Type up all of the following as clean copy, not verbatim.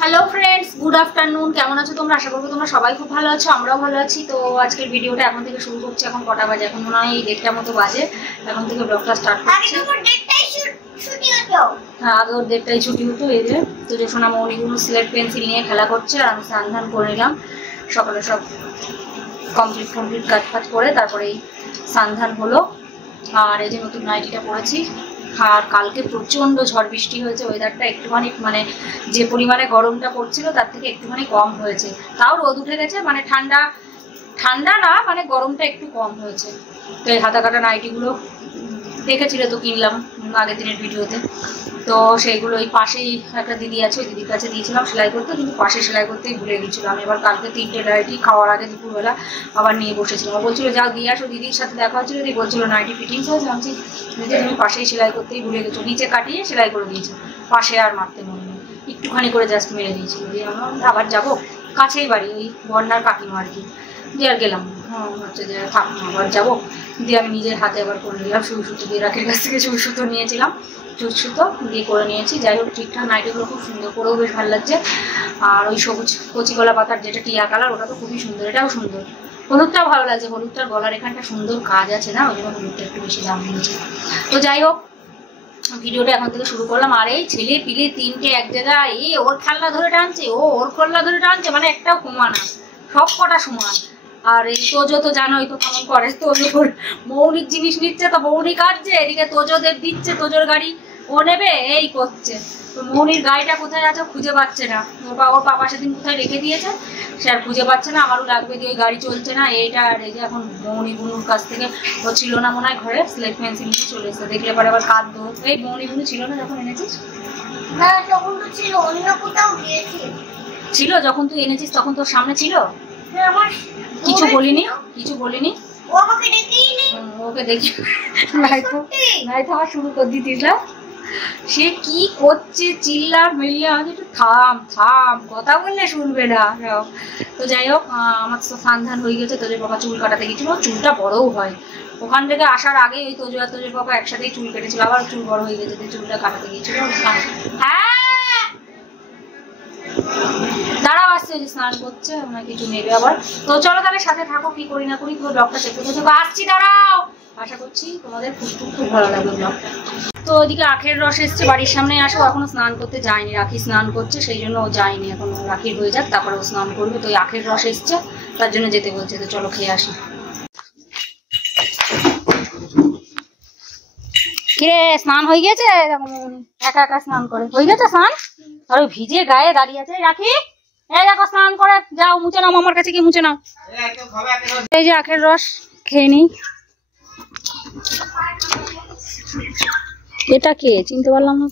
Hello friends, good afternoon. কেমন আছো তোমরা? আশা করবো তোমরা সবাই খুব ভালো আছো, আমরাও ভালো আছি। তো আজকের ভিডিওটা এখন থেকে শুরু করছি। এখন কটা বাজে? এখন মনে হয় 1:30 মতো বাজে। এখন থেকে ব্লগটা স্টার্ট করছি। হ্যাঁ, আগে ওর 1:30টায় ছুটি হতো। এই যে তো যে সোনা মৌলিগুলো স্লেট পেন্সিল নিয়ে খেলা করছে, আর আমি স্নান করে নিলাম সকালে। সব কমপ্লিট কাজ করে তারপরে এই স্নান হলো। আর এই যে নতুন নাইটিটা পরেছি। আর কালকে প্রচন্ড ঝড় বৃষ্টি হয়েছে। ওয়েদারটা একটুখানি মানে যে পরিমাণে গরমটা পড়ছিল তার থেকে একটুখানি কম হয়েছে। তাও রোদ উঠে গেছে, মানে ঠান্ডা না, মানে গরমটা একটু কম হয়েছে। তো এই হাতা কাটা নাইটিগুলো দেখেছিলে তো, কিনলাম আগের দিনের ভিডিওতে। তো সেইগুলো ওই পাশেই একটা দিদি আছে, ওই দিদির কাছে দিয়েছিলাম সেলাই করতে, কিন্তু পাশে সেলাই করতেই ভুলে গেছিলাম। আমি এবার কালকে 3টে নাইটি খাওয়ার আগে দুপুরবেলা আবার নিয়ে বসেছিলাম। বলছিল যাও দিয়ে আসো, দিদির সাথে দেখা হচ্ছিল, দিদি বলছিল নাইটি ফিটিংস হয়েছে। আমি দিদি তুমি পাশেই সেলাই করতেই ভুলে গেছো, নিচে কাটিয়ে সেলাই করে দিয়েছো, পাশে আর মারতে মনে নেই, একটুখানি করে জাস্ট মেরে দিয়েছিল। দিয়ে আমরা আবার যাবো, কাছেই বাড়ি, ওই বন্যার কাকিমা আর কি। দিয়ে আর গেলাম, হচ্ছে যে থাক আবার যাবো। দিয়ে আমি নিজের হাতে আবার করে নিলাম সুই সুতো দিয়ে, রাখির কাছ থেকে সুই সুতো নিয়েছিলাম, চুচ সুতো দিয়ে করে নিয়েছি। যাই হোক, ঠিকঠাক নাইটিগুলো খুব সুন্দর, করেও বেশ ভালো লাগছে। আর ওই সবুজ কচি গলা পাতার যেটা টিয়া কালার, ওটা তো খুবই সুন্দর, এটাও সুন্দর। হলুদটাও ভালো লাগছে, হলুদটার গলার এখানটা সুন্দর কাজ আছে না, ওই জন্য হলুদটা একটু বেশি দাম নিয়েছে। তো যাই হোক, ভিডিওটা এখন থেকে শুরু করলাম। আর এই ছেলে পিলে 3টে এক জায়গায়, ওর খেলনা ধরে টানছে, ওর খেলনা ধরে টানছে, মানে একটাও কমা না, সব কটা সমান। আর এই তোজো তো জানোই তো কেমন করে, তোজোর মৌলিক জিনিস নিচ্ছে তো মৌনি কাটছে, এদিকে তোজোদের দিচ্ছে, তোজোর গাড়ি ও নেবে, এই করছে। তো মৌনির গাড়িটা কোথায় আছে খুঁজে পাচ্ছে না। ওর পাপা সেদিন কোথায় রেখে দিয়েছে, সে আর খুঁজে পাচ্ছে না। আমারও লাগবে দিয়ে, গাড়ি চলছে না এইটা। আর এই যে এখন মৌনি বুনুর কাছ থেকে, ও ছিল না মনে হয় ঘরে, স্লেট পেন্সিল নিয়ে চলে এসে, দেখলে পরে আবার কাঁদ দো। এই মৌনি বুনু ছিল না যখন এনেছিস? না, তখন তো ছিল, অন্য কোথাও গিয়েছি। ছিল যখন তুই এনেছিস, তখন তোর সামনে ছিল? কিছু বলিনি, কিছু বলিনি। ও আমাকে দেখিনি, ওকে দেখি নাই তো আমার শুরু করে দিতিস না। সে কি করছে, চিল্লা মিল্লা, আমি একটু থাম কথা বললে শুনবে না। তো যাই হোক, আমার তো স্নান হয়ে গেছে। তোজোর বাবা চুল কাটাতে গেছিল, চুলটা বড়ও হয়। ওখান থেকে আসার আগে ওই তোজো আর তোজোর বাবা একসাথেই চুল কেটেছিল, আবার চুল বড় হয়ে গেছে, চুলটা কাটাতে গিয়েছিল। হ্যাঁ দাঁড়াও, আসছে, ওই যে স্নান করছে, ওনার কিছু নেবে আবার। তো চলো তাহলে সাথে থাকো, কি করি না করি পুরো ব্লগটা চেক করতে থাকো। আসছি, দাঁড়াও। আশা করছি তোমাদের খুব ভালো লাগবে ব্লগটা। তো ওইদিকে আখের রস এসছে, বাড়ির সামনে আসো। এখনো স্নান করতে যায়নি, রাখি স্নান করছে, সেই জন্য ও যায়নি এখন। রাখির হয়ে যাক তারপরে ও স্নান করবে। তো ওই আখের রস এসছে, তার জন্য যেতে বলছে। তো চলো খেয়ে আসি। কিরে, স্নান হয়ে গেছে? একা একা স্নান করে হয়ে গেছে স্নান, আর ওই ভিজে গায়ে দাঁড়িয়ে আছে। রাখি, এই দেখো স্নান করে যাও, মুছে নাও, আমার কাছে গিয়ে মুছে নাও। এই যে আখের রস খেয়ে নিই। এটা কে চিনতে পারলাম না।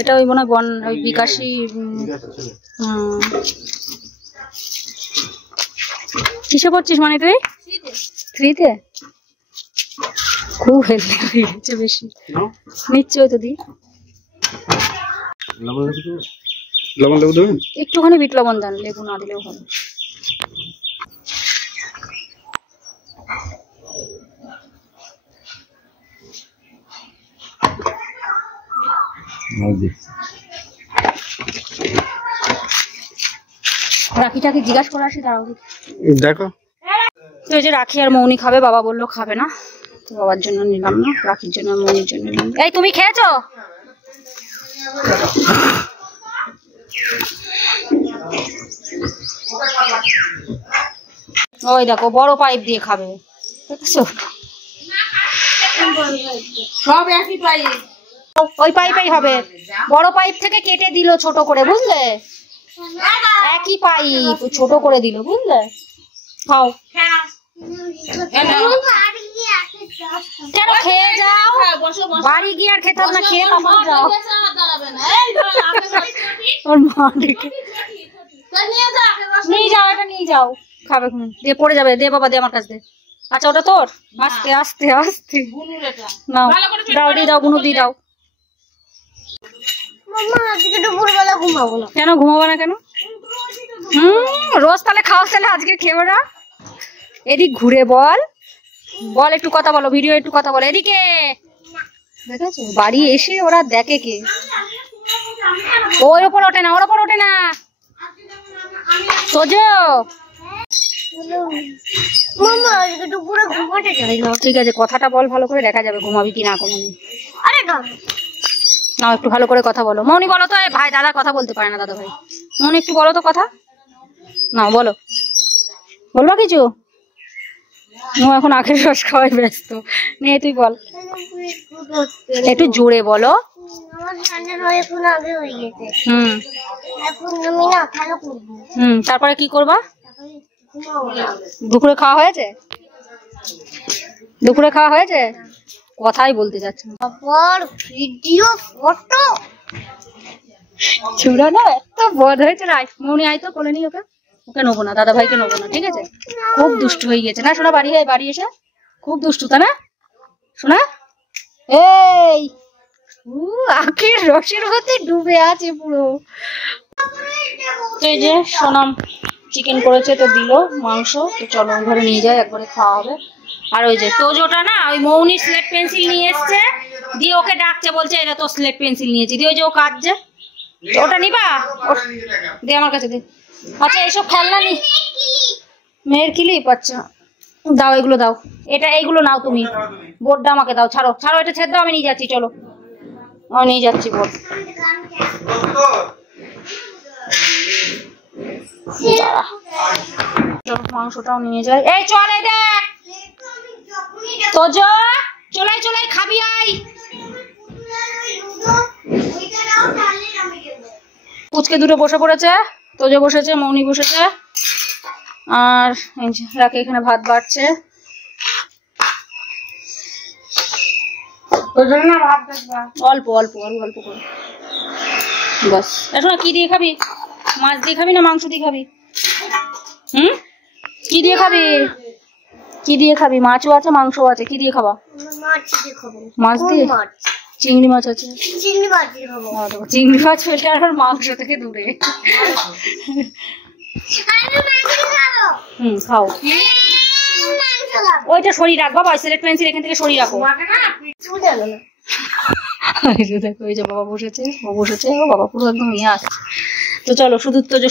এটা ওই মনে হয় ওই বিকাশী। কিসে পড়ছিস মানে তুই? 3তে? খুব হেলদি হয়ে গেছে, বেশি নিচ্ছে ওই তো দি। লবণ লেবু দেবেন? একটুখানি বিট লবণ দেন, লেবু না দিলেও হবে। রাখিটাকে জিজ্ঞাসা করে আসি, দাঁড়াও দেখো। তো এই যে রাখি আর মৌনি খাবে, বাবা বললো খাবে না, তো বাবার জন্য নিলাম না, রাখির জন্য মৌনির জন্য নিলাম। এই তুমি খেয়েছো? ওই দেখো বড় পাইপ দিয়ে খাবে, দেখছো? সব একই পাই, ওই পাইপেই হবে, বড় পাইপ থেকে কেটে দিল ছোট করে, বুঝলে? একই পাইপ ছোট করে দিল, বুঝলে? খাও। কেন খেয়ে যাও, বাড়ি গিয়ে আর খেতে হবে না, খেয়ে তখন যাও। ওর মা ডেকে নিয়ে যাও, এটা নিয়ে যাও, খাবে দিয়ে পড়ে যাবে। দে বাবা, দে আমার কাছে দে। আচ্ছা ওটা তোর? আস্তে আস্তে আস্তে নাও, দাও দিয়ে দাও, বুনু দিয়ে দাও। কেন ঘুমাবো না কেন? রোজ তাহলে খাওয়া, তাহলে আজকে খেবে না। এদিক ঘুরে বল, একটু কথা বলো, ভিডিও একটু কথা বলো। এদিকে দেখেছো, বাড়ি এসে ওরা দেখে কে, ওর ওপর ওঠে না, ওর ওপর ওঠে না। তোজো মামা আজকে দুপুরে ঘুমাতে যাই না। ঠিক আছে, কথাটা বল ভালো করে, দেখা যাবে ঘুমাবি কি না ঘুমাবি। আরে না নাও একটু ভালো করে কথা বলো। মৌনি বলো তো, এই ভাই দাদা কথা বলতে পারে না দাদা ভাই। মৌনি একটু বলো তো কথা, নাও বলো, বলবা কিছু? ও এখন আখের রস খাওয়াই ব্যস্ত। নে তুই বল, একটু জোরে বলো। আমার ঠান্ডা হয় এখন আগে হয়ে গেছে। এখন আমি না খেলা করবো। তারপরে কি করবা? তারপরে ঘুমাবো। দুপুরে খাওয়া হয়েছে? দুপুরে খাওয়া হয়েছে? কথাই বলতে যাচ্ছে না। আবার ভিডিও ফটো চূড়া না এত বদ হয়েছে না। মৌনি আয় তো, কোলে নি ওকে। ওকে নেবো না, দাদা ভাইকে নেবো না, ঠিক আছে? খুব দুষ্টু হয়ে গেছে না শোনা, বাড়ি এসে খুব দুষ্টু, তা না শোনা? এই আখের রসের মধ্যে ডুবে আছে পুরো। এই যে সোনাম চিকেন করেছে, তো দিল মাংস, তো চলো ঘরে নিয়ে যাই, একবারে খাওয়া হবে। আর ওই যে তোজোটা না, ওই মৌনি স্লেট পেন্সিল নিয়ে এসছে, দিয়ে ওকে ডাকছে, বলছে এটা তো স্লেট পেন্সিল নিয়েছি, দিয়ে ওই যে ও কাটছে। ওটা নিবা? দে আমার কাছে দে। আচ্ছা এইসব খেলনা নি, মেয়ের ক্লিপ, আচ্ছা দাও, এগুলো দাও, এটা এইগুলো নাও তুমি, বোর্ডটা আমাকে দাও। ছাড়ো ছাড়ো, এটা ছেড়ে দাও, আমি নিয়ে যাচ্ছি, চলো আমি নিয়ে যাচ্ছি বোর্ড। চলো মাংসটাও নিয়ে যাই। এই চলে দেখ তোজো, চলাই খাবি আই। পুচকে দুটো বসে পড়েছে, তোজো বসেছে, মৌনি বসেছে, আর রাকে এখানে ভাত বাড়ছে। অল্প অল্প অল্প অল্প করে বাস। এখন কি দিয়ে খাবি? মাছ দিয়ে খাবি না মাংস দিয়ে খাবি? কি দিয়ে খাবি? কি দিয়ে খাবি? মাছও আছে মাংসও আছে, কি দিয়ে খাবা? মাছ দিয়ে? চিংড়ি মাছ আছে, চিংড়ি মাছ ফেলে আর মাংস থেকে দূরে। খাও, ওইটা সরিয়ে রাখ বাবা, স্লেট পেন্সিল এখান থেকে সরিয়ে রাখো। দেখো এই যে বাবা বসেছে, ও বসেছে, ও বাবা পুরো একদম ইয়ে আসছে। তো চলো,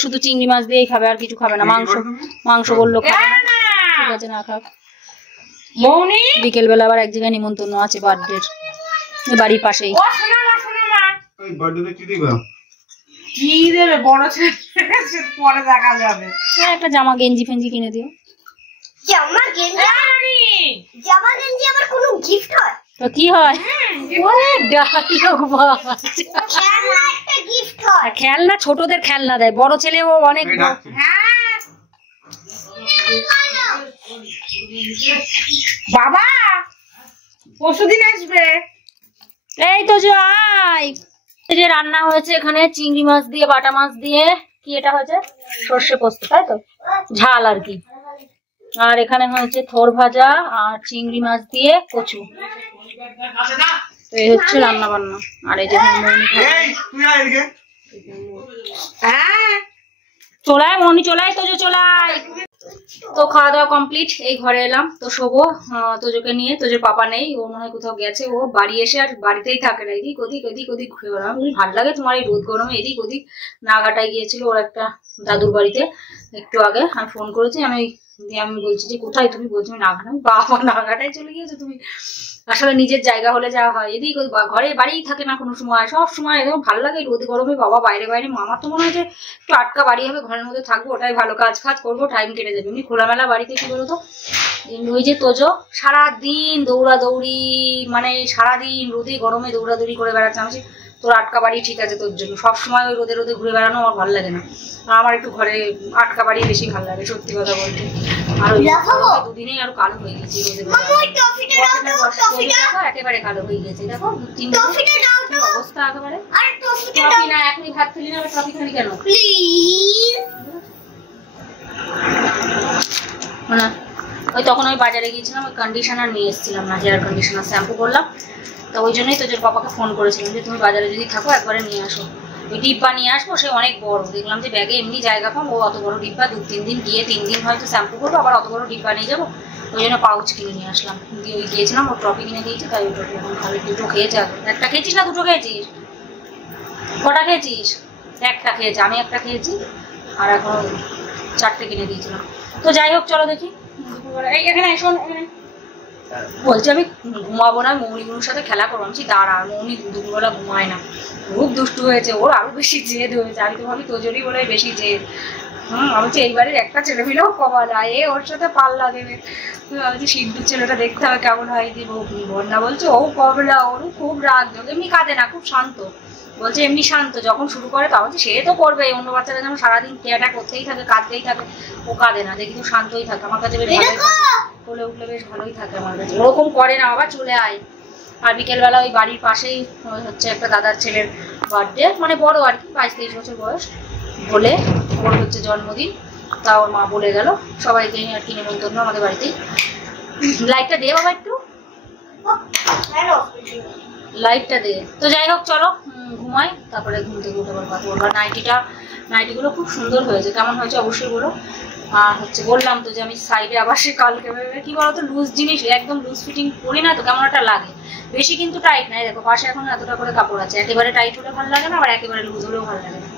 শুধু চিংড়ি মাছ দিয়েই খাবে, আর কিছু খাবে না। মাংস বললো খাবে না, ঠিক আছে না খাক। বিকেল বেলা আবার এক জায়গায় নিমন্ত্রণ আছে, বার্থডে বাড়ির পাশেই। একটা জামা গেঞ্জি ফেঞ্জি কিনে দিও। তো কি হয়? খেলনা ছোটদের খেলনা দেয়, বড় ছেলেও অনেক। বাবা পরশুদিন আসবে। এই তো যাই, যে রান্না হয়েছে এখানে চিংড়ি মাছ দিয়ে, বাটা মাছ দিয়ে, কি এটা হয়েছে সর্ষে পোস্ত, তাই তো, ঝাল আর কি। আর এখানে হয়েছে থোর ভাজা আর চিংড়ি মাছ দিয়ে কচু। তো এই হচ্ছে রান্না বান্না। আর এই যে চলায় মনি, চলায় তোজো চলায়। তো খাওয়া দাওয়া কমপ্লিট, এই ঘরে এলাম, তো শোবো তোজোকে নিয়ে। তোজোর পাপা নেই, ও মনে হয় কোথাও গেছে, ও বাড়ি এসে আর বাড়িতেই থাকে না, এদিক ওদিক ঘুরে বেড়াম। ভালো লাগে তোমার এই রোদ গরমে এদিক ওদিক। নাগাটায় গিয়েছিল ওর একটা দাদুর বাড়িতে একটু আগে, আমি ফোন করেছি, আমি বলছি যে কোথায় তুমি? বলছি আমি নাগাটা। বাবা নাগাটায় চলে গিয়েছো তুমি? আসলে নিজের জায়গা হলে যাওয়া হয়, এদিক ঘরে বাড়িই থাকে না কোনো সময়, সব সময় এরকম ভালো লাগে রোদ গরমে বাবা বাইরে। আমার তো মনে হয় যে একটু আটকা বাড়ি হবে, ঘরের মধ্যে থাকবো, ওটাই ভালো, কাজ করবো, টাইম কেটে যাবে। এমনি খোলামেলা বাড়িতে কি বলতো, ওই যে তোজো সারাদিন দৌড়াদৌড়ি, মানে সারাদিন রোদে গরমে দৌড়াদৌড়ি করে বেড়াচ্ছে। আমি তোর আটকা বাড়ি ঠিক আছে তোর জন্য, সবসময় ওই রোদে ঘুরে বেড়ানো আমার ভালো লাগে না। আমার একটু ঘরে আটকা বাড়ি বেশি ভালো লাগে, সত্যি কথা বলতে। আর দুদিনেই আরো কালো হয়ে গেছে একেবারে কালো হয়ে গেছে, দেখো 2-3 অবস্থা একেবারে। ট্রফি না, এখনই ভাত খেলি না, ট্রফি খালি কেন? না ওই তখন ওই বাজারে গিয়েছিলাম, ওই কন্ডিশনার নিয়ে এসেছিলাম, না হেয়ার কন্ডিশনার শ্যাম্পু করলাম, তো ওই জন্যই তোদের পাপাকে ফোন করেছিলাম যে তুমি বাজারে যদি থাকো একবারে নিয়ে আসো। ওই ডিব্বা নিয়ে আসবো, সে অনেক বড়, দেখলাম যে ব্যাগে এমনি জায়গা কম, ও অত বড় ডিব্বা 2-3 দিন গিয়ে 3 দিন হয়তো শ্যাম্পু করবো, আবার অত বড় ডিব্বা নিয়ে যাবো, ওই জন্য পাউচ কিনে নিয়ে আসলাম। দিয়ে ওই গিয়েছিলাম, ওর ট্রফি কিনে দিয়েছে, তাই ওই ট্রফি এখন খালি। দুটো খেয়েছে, একটা খেয়েছিস না দুটো খেয়েছিস? কটা খেয়েছিস? একটা খেয়েছে, আমি একটা খেয়েছি, আর এখন 4টে কিনে দিয়েছিলাম। তো যাই হোক চলো দেখি। এখানে শোন, বলছি আমি ঘুমাবো না, মৌনিগুলোর সাথে খেলা করবো। আমি দাঁড়া, মৌনি দুপুরবেলা ঘুমায় না, খুব দুষ্টু হয়েছে, ওর আরো বেশি জেদ হয়েছে। আমি তো ভাবি তোজোরই বলে বেশি জেদ। আমি বলছি এইবারের একটা ছেলে পেলেও কমা যায়, ওর সাথে পাল্লা দেবে। আমি সিদ্ধু ছেলেটা দেখতে হবে কেমন হয়। দিব বন্যা বলছে ও কবলা, ওরও খুব রাগ, এমনি কাঁদে না, খুব শান্ত। বলছে এমনি শান্ত, যখন শুরু করে তা বলছে সে তো করবে, অন্য বাচ্চারা যেমন সারাদিন কেয়াটা করতেই থাকে, কাঁদতেই থাকে, ও কাঁদে না, দেখি তো শান্তই থাকে। আমার কাছে বেশ ভালোই বলে উঠলে বেশ ভালোই থাকে আমার কাছে, ওরকম করে না। বাবা চলে আয়। আর বিকেলবেলা ওই বাড়ির পাশেই হচ্ছে একটা দাদার ছেলের বার্থডে, মানে বড় আর কি, 22-23 বছর বয়স, বলে ওর হচ্ছে জন্মদিন। তা ওর মা বলে গেল সবাইকে আর কি নিমন্ত্রণ আমাদের বাড়িতেই। লাইটটা দে বাবা একটু, লাইটটা দে। তো যাই হোক চলো ঘুমাই, তারপরে ঘুম থেকে উঠে কথা বলবো। নাইটিগুলো খুব সুন্দর হয়েছে, কেমন হয়েছে অবশ্যই বলো। আর হচ্ছে বললাম তো যে আমি সাইডে আবার সে কালকে কি বলতো লুজ জিনিস, একদম লুজ ফিটিং পরি না তো কেমন একটা লাগে, বেশি কিন্তু টাইট নাই। দেখো পাশে এখন এতটা করে কাপড় আছে, একেবারে টাইট হলে ভালো লাগে না, আবার একেবারে লুজ হলেও ভালো লাগে না।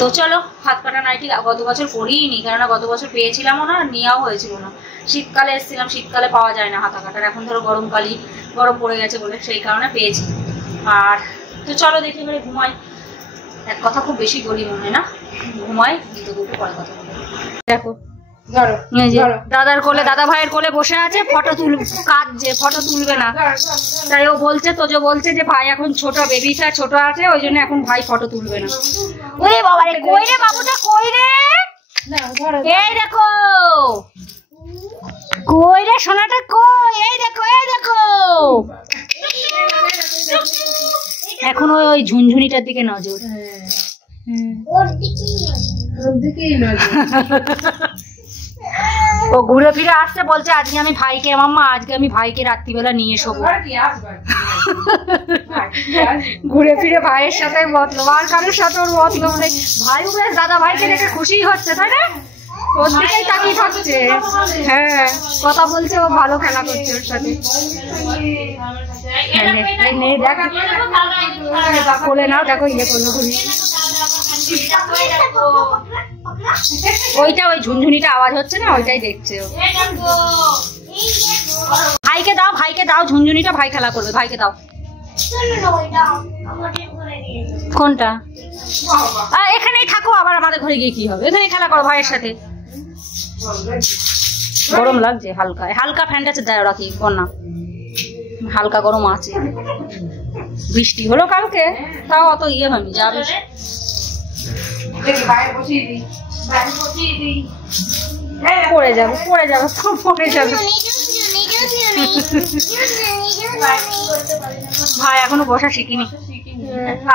তো চলো, হাত কাটা নাইটি গত বছর পরিনি, কেননা গত বছর পেয়েছিলামও না, নেওয়াও হয়েছিল না। শীতকালে এসেছিলাম, শীতকালে পাওয়া যায় না হাতা কাটার, এখন ধরো গরমকালই গরম পড়ে গেছে বলে সেই কারণে পেয়েছি। আর তো চলো দেখি এবারে ঘুমাই। এক কথা খুব বেশি বলি মনে হয় না, ঘুমাই, কিন্তু দুটো পরে কথা বলবো। দেখো দাদার কোলে, দাদা ভাইয়ের কোলে বসে আছে, ফটো কাঁদছে, ফটো তুলবে না। তাই ও বলছে, তোজো বলছে যে ভাই এখন ছোট, বেবিটা ছোট আছে, ওই জন্য এখন ভাই ফটো তুলবে না। ওরে বাবা রে, কই রে বাবুটা, কই রে, এই দেখো, কই রে সোনাটা, কই, এই দেখো, এই দেখো। এখন ওই ঝুনঝুনিটার দিকে নজর, ও ঘুরে ফিরে আসছে, বলছে আজকে আমি ভাইকে, মাম্মা আজকে আমি ভাইকে রাত্রিবেলা নিয়ে শোবো। ঘুরে ফিরে ভাইয়ের সাথে মতলব, আর কারোর সাথে ওর মতলব নেই। ভাই বেশ দাদা ভাইকে দেখে খুশি হচ্ছে, তাই না, ওর দিকেই তাকিয়ে থাকছে। হ্যাঁ কথা বলছে, ও ভালো খেলা করছে ওর সাথে। কোলে নাও, দেখো ইয়ে করলো ঘুরি, ওইটা ওই ঝুনঝুনিটা আওয়াজ হচ্ছে না, ওইটাই দেখছে ও। ভাইকে দাও, ভাইকে দাও ঝুনঝুনিটা, ভাই খেলা করবে, ভাইকে দাও। কোনটা? এখানেই থাকো, আবার আমাদের ঘরে গিয়ে কি হবে, এখানে খেলা করো ভাইয়ের সাথে। গরম লাগছে হালকা, হালকা ফ্যানটা দেয় রাখি না, হালকা গরম আছে। বৃষ্টি হলো কালকে, তাও অত ইয়ে হয়নি, যা পড়ে যাবে, পড়ে যাবে, পড়ে যাবে। ভাই এখনো বসা শিখিনি,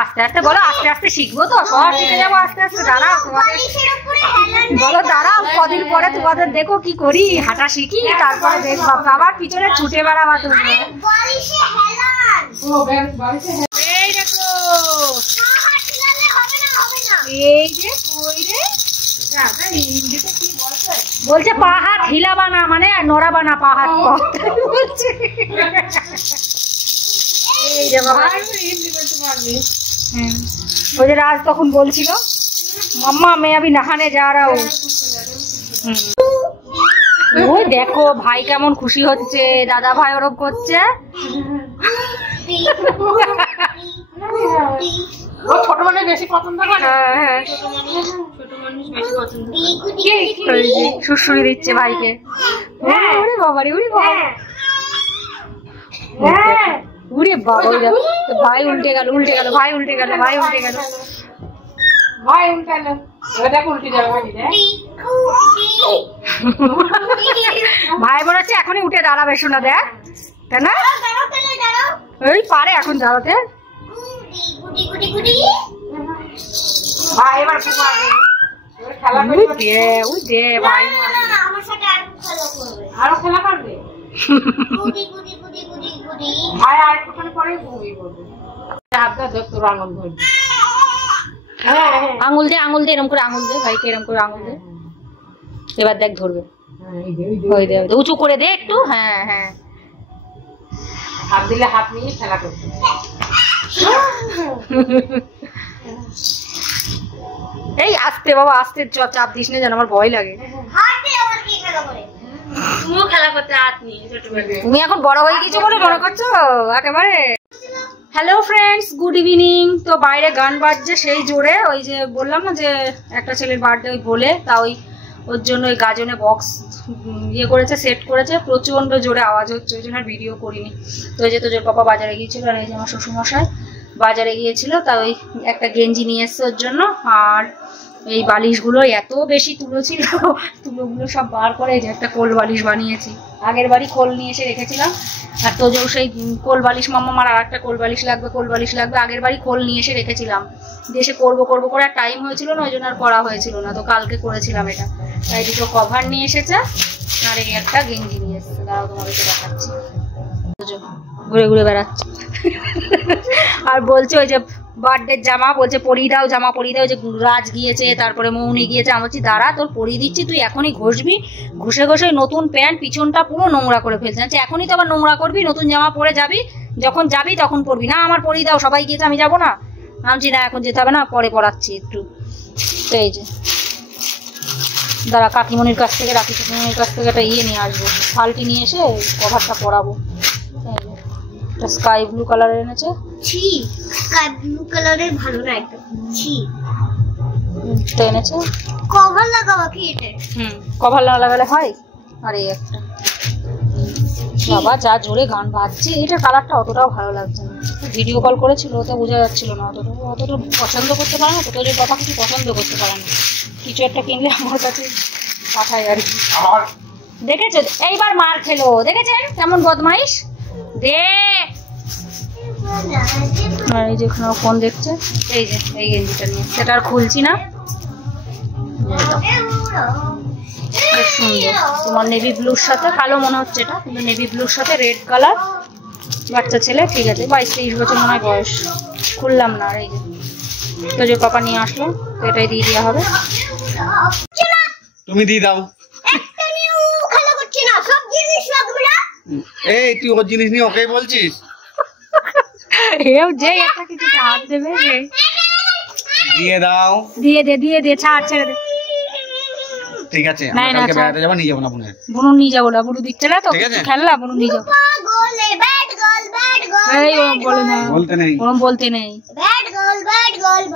আস্তে আস্তে বলো, আস্তে আস্তে শিখবো তো, সব শিখে যাবো আস্তে আস্তে। দাঁড়াও তোমাদের বলো, দাঁড়াও কদিন পরে তোমাদের দেখো কি করি, হাঁটা শিখি, তারপরে দেখবো আবার পিছনে ছুটে বেড়াবা তুমি। এই দেখো, এই যে বলছে পা হাত হিলাবা না, মানে নড়াবা না পা হাত বলছে। এই যে বাবা, ওই যে রাজ তখন বলছিল মাম্মা আমি আবি নহানে যা রা হूं। ওই দেখো ভাই কেমন খুশি হচ্ছে, দাদা ভাই ওরকম করছে। ছোট মানুষ বেশি পছন্দ করে, হ্যাঁ সুড়সুড়ি দিচ্ছে ভাইকে। ওরে বাবা রে, ওরে বাবা, ওরে বাবা, ভাই উল্টে গেল, উল্টে গেল, ভাই উল্টে গেল, ভাই উল্টে গেল, ভাই উল্টালো, ওটা উল্টে যাবে। ভাই মনে হচ্ছে এখনই উঠে দাঁড়াবে, শোনা দেখ, তাই না? ওই পারে এখন দাঁড়াতে। ভাই এবার ঘুমাবে, খেলা করবে, ভাই আরো খেলা করবে। ভাই আর একটুখানি পরে ঘুমিয়ে পড়বে। হাতটা ধর, তোর আঙুল ধরবে, আঙুল দে, আঙুল দে, এরকম করে আঙুল দে ভাইকে, এরকম করে আঙুল দে। এবার দেখ ধরবে, উঁচু করে দে একটু। হ্যাঁ হ্যাঁ, হাত দিলে হাত নিয়ে খেলা করবে। এই আস্তে বাবা আস্তে, চাপ দিস না যেন, আমার ভয় লাগে। তুমিও খেলা করতে হাত নিয়ে ছোটবেলায়। তুমি এখন বড় হয়ে গেছো বলে মনে করছো একেবারে। Hello friends, good evening. তো বাইরে গান বাজছে সেই জোরে, ওই যে বললাম না যে একটা ছেলের বার্থডে ওই বলে, তা ওর জন্য ওই গাজনে বক্স ইয়ে করেছে, সেট করেছে, প্রচন্ড জোরে আওয়াজ হচ্ছে, ওই জন্য আর ভিডিও করিনি। তো ওই যে তোজোর পাপা বাজারে গিয়েছিল, আর এই যে আমার শ্বশুরমশাই বাজারে গিয়েছিল, তা ওই একটা গেঞ্জি নিয়ে এসছে ওর জন্য। আর এই বালিশগুলো এত বেশি তুলো ছিল, তুলোগুলো সব বার করে এই যে একটা কোল বালিশ বানিয়েছি। আগের বাড়ি কোল নিয়ে এসে রেখেছিলাম, আর তোজো সেই কোল বালিশ, মাম্মার আর একটা কোল বালিশ লাগবে, আগের বাড়ি কোল নিয়ে এসে রেখেছিলাম। দেশে করবো করে আর টাইম হয়েছিল না, ওই জন্য আর করা হয়েছিল না। তো কালকে করেছিলাম এটা। তাই দুটো কভার নিয়ে এসেছে, আর এই একটা গেঞ্জি নিয়ে এসেছে। দাঁড়াও তোমাদেরকে দেখাচ্ছি। ঘুরে ঘুরে বেড়াচ্ছে আর বলছে ওই যে বার্থডে জামা, বলছে পরিয়ে দাও, জামা পরিয়ে দাও। যে রাজ গিয়েছে, তারপরে মৌনি গিয়েছে। আমি বলছি দাঁড়া, তোর পরিয়ে দিচ্ছি, তুই এখনই ঘষবি। ঘষে নতুন প্যান্ট পিছনটা পুরো নোংরা করে ফেলছে। আচ্ছা এখনই তো আবার নোংরা করবি, নতুন জামা পরে যাবি, যখন যাবি তখন পরবি। না আমার পরিয়ে দাও, সবাই গিয়েছে আমি যাবো না। আমি না এখন যেতে হবে না, পরে পড়াচ্ছি একটু। তো এই যে দাঁড়া, কাকিমণির কাছ থেকে একটা ইয়ে নিয়ে আসবো, ফাল্টি নিয়ে এসে কভারটা পরাবো। স্কাই ব্লু কালারের এনেছে। ছি, স্কাই ব্লু কালারের ভালো না একদম। ছি, তো এনেছে কভার লাগাবো কি এটা? কভার না লাগালে হয়। আর এই একটা, বাবা যা জোরে গান বাজছে, এটা কালারটা অতটাও ভালো লাগছে না। ভিডিও কল করেছিল, ওটা বোঝা যাচ্ছিল না, অতটা পছন্দ করতে পারে না। তো তোদের কথা কিছু পছন্দ করতে পারে না, কিছু একটা কিনলে আমার কাছে পাঠায় আর কি। দেখেছো এইবার মার খেলো, দেখেছেন কেমন বদমাইশ। দে আর এই যে ফোন দেখছে, এই যে এই গেঞ্জিটা নিয়ে, সেটা আর খুলছি না। বেশ সুন্দর, তোমার নেভি ব্লুর সাথে কালো মনে হচ্ছে এটা, কিন্তু নেভি ব্লুর সাথে রেড কালার। বাচ্চা ছেলে, ঠিক আছে, 22-23 বছর মনে হয় বয়স। খুললাম না। আর এই যে তোজোর পাপা নিয়ে আসলো, তো এটাই দিয়ে দেওয়া হবে। তুমি দিয়ে দাও। একটা নিউ খেলা করছি না, সব জিনিস লাগবে না। এই তুই ওর জিনিস নিয়ে ওকেই বলছিস? এও যে একটা কিছু হাত দেবে রে, দিয়ে দাও। দিয়ে দে, ছাড়, ছেড়ে দে। ঠিক আছে, আমরা কালকে বেড়াতে যাবো, নিয়ে যাবো না বোনের। বুনু নিয়ে যাবো না, বুনু দিচ্ছে না তো খেলনা, বুনু নিয়ে যাবো। পাগলে ব্যাড গার্ল এই ওরম বলে না, ওরম বলতে নেই। ব্যাড গার্ল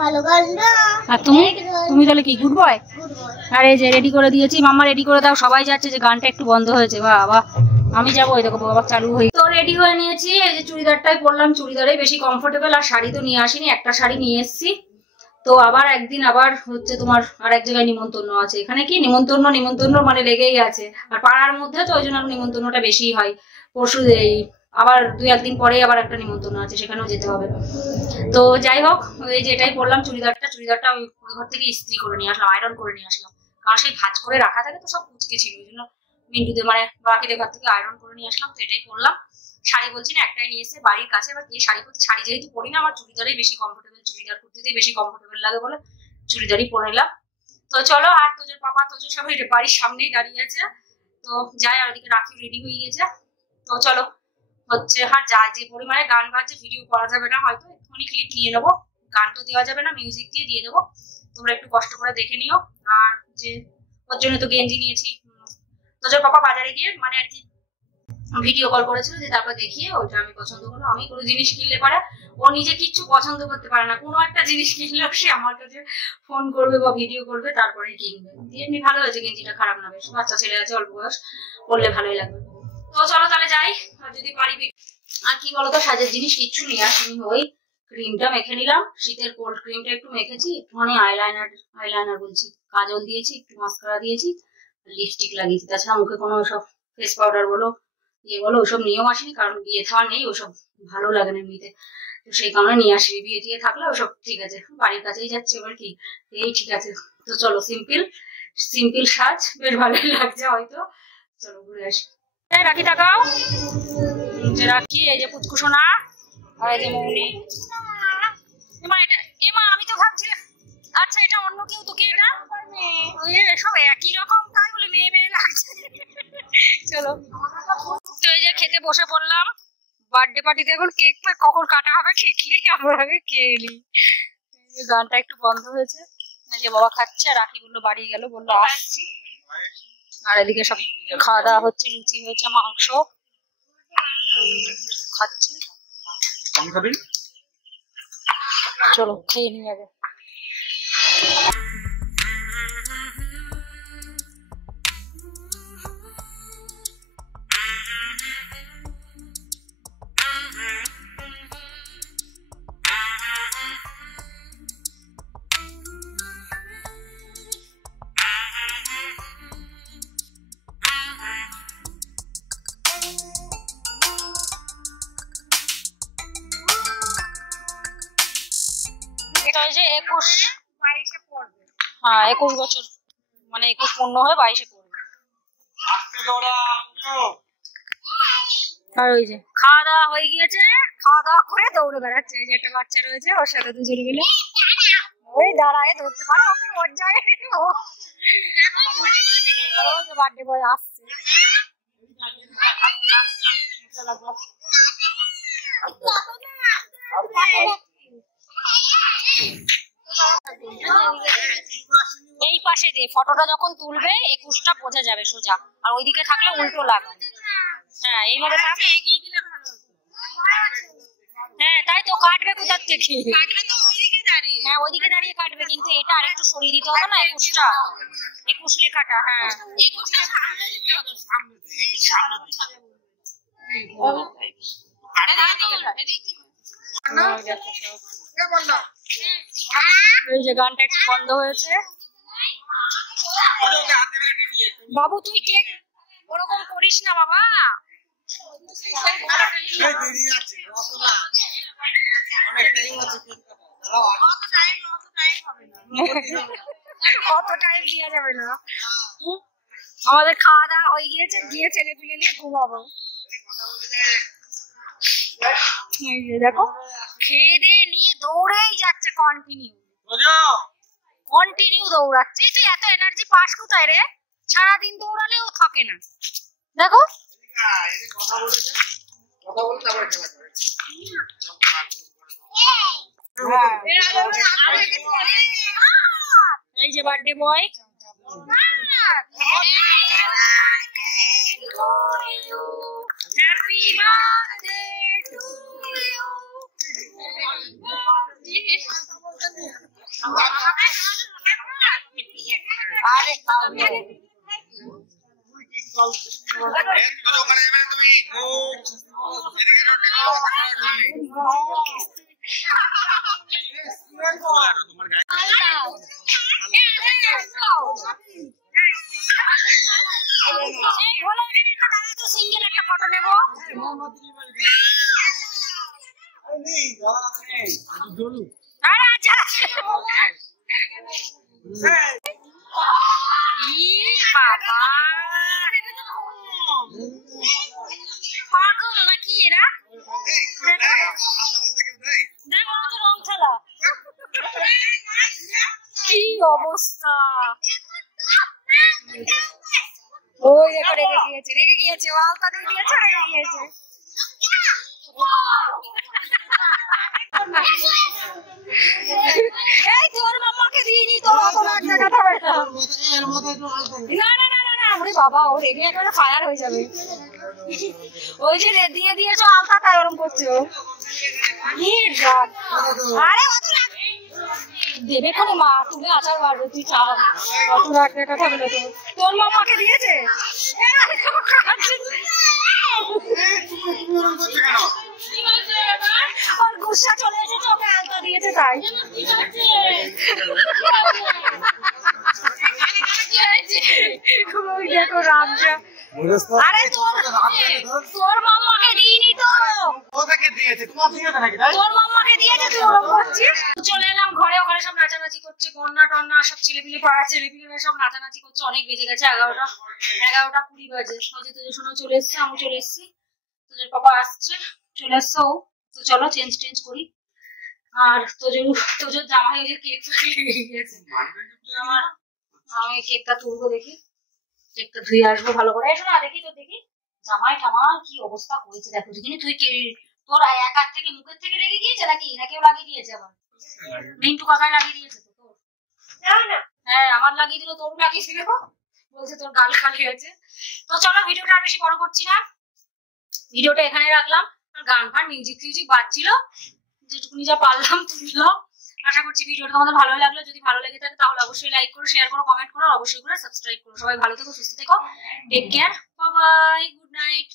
ভালো গার্ল না। আর তুমি তাহলে কি গুড বয়? আর এই যে রেডি করে দিয়েছি, মাম্মা রেডি করে দাও। সবাই যাচ্ছে, যে গানটা একটু বন্ধ হয়েছে। বাবা আমি যাবো, ওই দেখো বাবা চালু হয়ে। তো রেডি হয়ে নিয়েছি, এই যে চুড়িদারটাই পরলাম, চুড়িদারে বেশি কমফোর্টেবল। আর শাড়ি তো নিয়ে আসিনি, একটা শাড়ি নিয়ে এসেছি। তো আবার একদিন আবার হচ্ছে তোমার আর এক জায়গায় নিমন্ত্রণ আছে। এখানে কি নিমন্ত্রণ মানে লেগেই আছে। আর পাড়ার মধ্যে তো ওই জন্য নিমন্ত্রণটা বেশি হয়। পরশু আবার 2-1 দিন পরেই আবার একটা নিমন্ত্রণ আছে, সেখানেও যেতে হবে। তো যাই হোক, এই যে এটাই পরলাম চুড়িদারটা ওই ঘর থেকে ইস্ত্রি করে নিয়ে আসলাম, আয়রন করে নিয়ে আসলাম। কারণ সেই ভাঁজ করে রাখা থাকে তো সব কুচকে ছিল, ওই জন্য মিন্টুদের মানে বাকিদের ঘর থেকে আয়রন করে নিয়ে আসলাম। তো এটাই পরলাম। শাড়ি বলছি না, একটাই নিয়ে এসে বাড়ির কাছে। এবার কে শাড়ি পরতে, শাড়ি যেহেতু পরি না, আমার চুড়িদারেই বেশি কমফোর্টেবল, চুড়িদার কুর্তিতেই বেশি কমফোর্টেবল লাগে বলে চুড়িদারই পরে নিলাম। তো চলো, আর তোজোর পাপা তোজোর সবাই বাড়ির সামনেই দাঁড়িয়ে আছে। তো যাই, আর ওদিকে রাখি রেডি হয়ে গেছে। তো চলো হচ্ছে, আর যা যে পরিমাণে গান বাজছে ভিডিও করা যাবে না, হয়তো একটুখানি ক্লিপ নিয়ে নেবো। গান তো দেওয়া যাবে না, মিউজিক দিয়ে দেবো। তোমরা একটু কষ্ট করে দেখে নিও। আর যে ওর জন্য তো গেঞ্জি নিয়েছি। তোজোর পাপা বাজারে গিয়ে মানে আর কি ভিডিও কল করেছিল, যে তারপর দেখিয়ে ওইটা আমি পছন্দ করলো। আমি কোনো জিনিস কিনলে পারে, ও নিজে কিচ্ছু পছন্দ করতে পারে না। কোনো একটা জিনিস কিনলেও সে আমার কাছে ফোন করবে বা ভিডিও করবে, তারপরে কিনবে। এমনি ভালো হয়েছে গেঞ্জিটা, খারাপ না, বেশ। বাচ্চা ছেলে আছে, অল্প বয়স, পরলে ভালোই লাগবে। তো চলো তাহলে যাই, আর যদি পারি। আর কি বলতো, সাজের জিনিস কিচ্ছু নিয়ে আসিনি। ওই ক্রিমটা মেখে নিলাম, শীতের কোল্ড ক্রিমটা একটু মেখেছি, একটুখানি আইলাইনার বলছি, কাজল দিয়েছি, একটু মাস্কারা দিয়েছি, লিপস্টিক লাগিয়েছি। তাছাড়া মুখে কোনো ওসব ফেস পাউডার বলো ইয়ে বলো ওসব নিয়েও আসিনি, কারণ বিয়ে থাওয়া নেই, ওসব ভালো লাগে না এমনিতে। তো সেই কারণে নিয়ে আসিনি। বিয়ে টিয়ে থাকলে ওসব ঠিক আছে, বাড়ির কাছেই যাচ্ছে, এবার কি এই ঠিক আছে। তো চলো, সিম্পল সাজ, বেশ ভালোই লাগছে হয়তো। চলো ঘুরে আসি। রাখি তাকাও, রাখি, এই যে পুচকুসোনা, আর এই যে মৌনি। এমা আমি তো ভাবছিলাম, আচ্ছা এটা অন্য কেউ, তো কি এটা সব একই রকম, তাই বলে মেয়ে লাগছে। চলো, তো এই যে খেতে বসে পড়লাম। বার্থডে পার্টিতে এখন কেক কখন কাটা হবে ঠিক নেই, আমরা আগে খেয়ে নিই। গানটা একটু বন্ধ হয়েছে, যে বাবা খাচ্ছে আর রাখি বললো বাড়ি গেল, বললো আসছি। আর এদিকে সব খাওয়া দাওয়া হচ্ছে, লুচি হয়েছে, মাংস খাচ্ছি। চলো খেয়ে নিয়ে যাবে। এটা হচ্ছে 21 পড়বে। হ্যাঁ 21 বছর, মানে 21 পূর্ণ হয়ে 22-এ পড়বে। আর ওই যে খাওয়া দাওয়া হয়ে গিয়েছে, খাওয়া দাওয়া করে দৌড়ে বেড়াচ্ছে। এই যে একটা বাচ্চা রয়েছে, ওর সাথে দুজনে মিলে ওই দাঁড়ায় ধরতে পারে ওকে, মজায় বার্থডে বয় আসছে। এই পাশে যে ফটোটা যখন তুলবে 21টা বোঝা যাবে সোজা, আর ওইদিকে থাকলে উল্টো লাগবে। হ্যাঁ এইভাবে থাকলে এগিয়ে দিলে ভালো হতো। হ্যাঁ তাই তো, কাটবে কোথার থেকে? কাটবে তো ওইদিকে দাঁড়িয়ে। হ্যাঁ ওইদিকে দাঁড়িয়ে কাটবে, কিন্তু এটা আরেকটু সরিয়ে দিতে হবে না 21টা, 21 লেখাটা। হ্যাঁ 21টা সামনে দিতে হবে, সামনে এই যে গানটা একটু বন্ধ হয়েছে। বাবু তুই কেক ওরকম করিস না বাবা। কত টাইম দেওয়া যাবে না। আমাদের খাওয়া দাওয়া হয়ে গিয়েছে, গিয়ে ছেলে পিলে নিয়ে ঘুমাবো। এই যে দেখো খেয়ে দিয়ে নিয়ে দৌড়েই যাচ্ছে, কন্টিনিউ দৌড়াচ্ছে। তুই এত এনার্জি পাস কোথায় রে? সারাদিন দৌড়ালেও থাকে না। দেখো এই যে birthday boy. Happy birthday to you. আরে সিঙ্গেল একটা ফটো নেব। বাবা পাগল নাকি এরা? দেখো তো রং খেলা কি অবস্থা। ওই দেখো রেগে গিয়েছে আলতা দিয়ে দিয়েছে, রেগে গিয়েছে। এই তোর মামাকে দিইনি, তোর মতো একটা কথা বলে না। না না না না, ওরে বাবা ও রেগে একেবারে ফায়ার হয়ে যাবে। ওই যে দিয়ে দিয়েছো আলতা, তাই ওরকম করছো। আরে দেবে কোনো মা, তুমি আচার বাড়বে, তুই চাও অত একটা কথা বলে। তো তোর মামাকে দিয়েছে, ওর গুসা চলে এসেছে, ওকে আলতা দিয়েছে তাই। দেখো রামটা। আরে তোর মাম্মাকে দিইনি তো, তোর মাম্মাকে দিয়েছে, তুই ওরকম করছিস। চলে এলাম ঘরে, ওখানে সব নাচানাচি করছে, কন্যা টন্যা সব ছেলেপিলে, পাড়ার ছেলেপিলেরা সব নাচানাচি করছে। অনেক বেজে গেছে, 11টা 20 বাজে। তোদের শোনা চলে এসছে, আমি চলে এসছি, তোদের পাপা আসছে, চলে এসছে ও। তো চলো চেঞ্জ করি। আর তোদের জামাই ওই যে কেক লেগে গেছে, আমি কেকটা তুলবো, দেখি কেকটা ধুয়ে আসবো ভালো করে। এসো না দেখি, তো দেখি জামাই টামাই কি অবস্থা করেছে। দেখো দেখিনি তুই, তোর এক হাত থেকে মুখের থেকে লেগে গিয়েছে নাকি, না কেউ লাগিয়ে দিয়েছে? আবার মিন্টু কাকাই লাগিয়ে দিয়েছে তো তোর। হ্যাঁ আমার লাগিয়ে দিল, তোর লাগিয়ে দিল, বলছে তোর গাল খালি আছে। তো চলো ভিডিওটা আর বেশি বড় করছি না, ভিডিওটা এখানে রাখলাম। গান ফান মিউজিক ফিউজিক বাজছিল, যেটুকুনি যা পারলাম তুললাম। আশা করছি ভিডিওটা তোমাদের ভালো লাগলো। যদি ভালো লেগে থাকে তাহলে অবশ্যই লাইক করো, শেয়ার করো, কমেন্ট করো, অবশ্যই করে সাবস্ক্রাইব করো। সবাই ভালো থেকো, সুস্থ থেকো, take care, bye bye, good night.